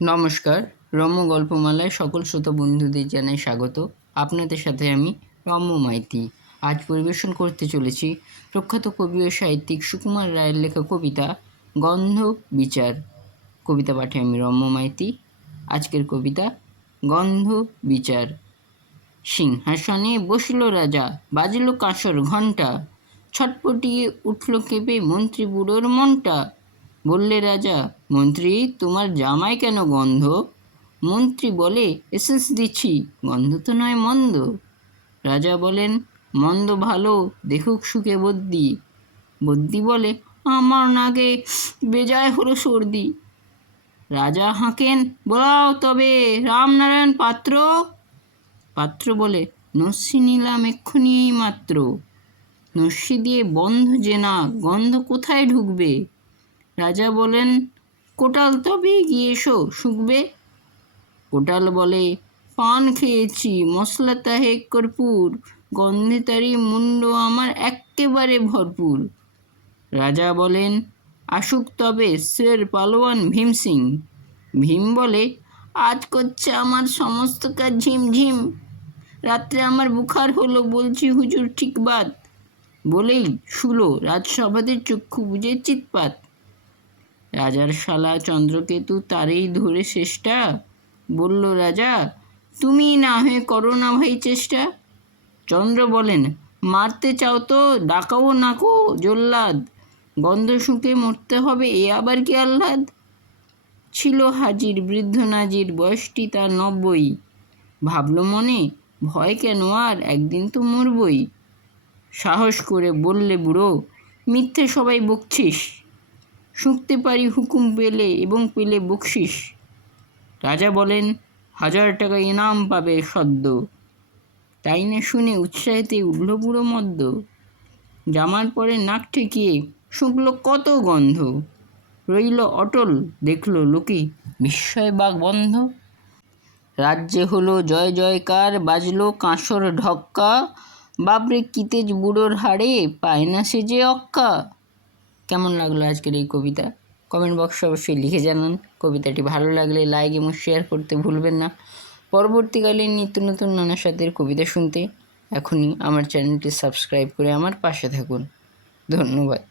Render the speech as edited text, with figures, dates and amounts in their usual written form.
নমস্কার, রম্য গল্পমালায় সকল শ্রোতা বন্ধুদের জানাই স্বাগত। আপনাদের সাথে আমি রম্য মাইতি। আজ পরিবেশন করতে চলেছি প্রখ্যাত কবি ও সাহিত্যিক সুকুমার রায়ের লেখা কবিতা গন্ধ বিচার। কবিতা পাঠে আমি রম্য মাইতি। আজকের কবিতা গন্ধ বিচার। সিংহাসনে বসল রাজা, বাজল কাঁসর ঘণ্টা, ছটপটিয়ে উঠল কেঁপে মন্ত্রী বুড়োর মনটা। বললে রাজা, মন্ত্রী তোমার জামায় কেন গন্ধ? মন্ত্রী বলে, এসেন্স দিচ্ছি, গন্ধ তো নয় মন্দ। রাজা বলেন, মন্দ ভালো, দেখুক সুখে বদ্যি। বদ্যি বলে, আমার নাগে বেজায় হলো সর্দি। রাজা হাঁকেন, বলাও তবে রামনারায়ণ পাত্র। পাত্র বলে, নস্যি নিলাম এক্ষুনি এই মাত্র। নস্যি দিয়ে বন্ধ যে না, গন্ধ কোথায় ঢুকবে? রাজা বলেন, কোটাল তবে গিয়ে এসো শুকবে। কোটাল বলে, পান খেয়েছি, মশলা তাহে কর্পূর, গন্ধে তারি মুন্ড আমার এক্কেবারে ভরপুর। রাজা বলেন, আসুক তবে শের পালোয়ান ভীম সিং। ভীম বলে, আজ করছে আমার সমস্ত কাজ ঝিমঝিম, রাত্রে আমার বুখার হলো, বলছি হুজুর ঠিক বাত। বলেই শুলো রাজসভাদের চক্ষু বুঝে চিৎপাত। রাজার শালা চন্দ্রকেতু তারেই ধরে শেষটা। বলল রাজা, তুমি না হয়ে করো না ভাই চেষ্টা। চন্দ্র বলেন, মারতে চাও তো ডাকাও নাকো জল্লাদ, গন্ধ শুঁকে মরতে হবে এ আবার কি আহ্লাদ। ছিল হাজির বৃদ্ধ নাজির, বয়সটি তার 90। ভাবল মনে, ভয় কেন আর, একদিন তো মরবই। সাহস করে বললে বুড়ো, মিথ্যে সবাই বকছিস, শুঁকতে পারি হুকুম পেলে এবং পেলে বকশিস। রাজা বলেন, 1000 টাকা ইনাম পাবে সদ্য। তাই না শুনে উৎসাহেতে উঠল বুড়ো মদ্য। জামার পরে নাক ঠেকিয়ে শুঁকল কত গন্ধ, রইল অটল দেখল লোকে বিস্ময় বাক বন্ধ। রাজ্যে হলো জয় জয়কার, বাজলো কাঁসর ঢক্কা, বাবরে কি তেজ বুড়োর হাড়ে, পায় না সে যে অক্কা। কেমন লাগলো আজকের এই কবিতা? কমেন্ট বক্সে অবশ্যই লিখে জানান। কবিতাটি ভালো লাগলে লাইক এবং শেয়ার করতে ভুলবেন না। পরবর্তীকালে নিত্য নতুন নানা স্বাদের কবিতা শুনতে এখনই আমার চ্যানেলটি সাবস্ক্রাইব করে আমার পাশে থাকুন। ধন্যবাদ।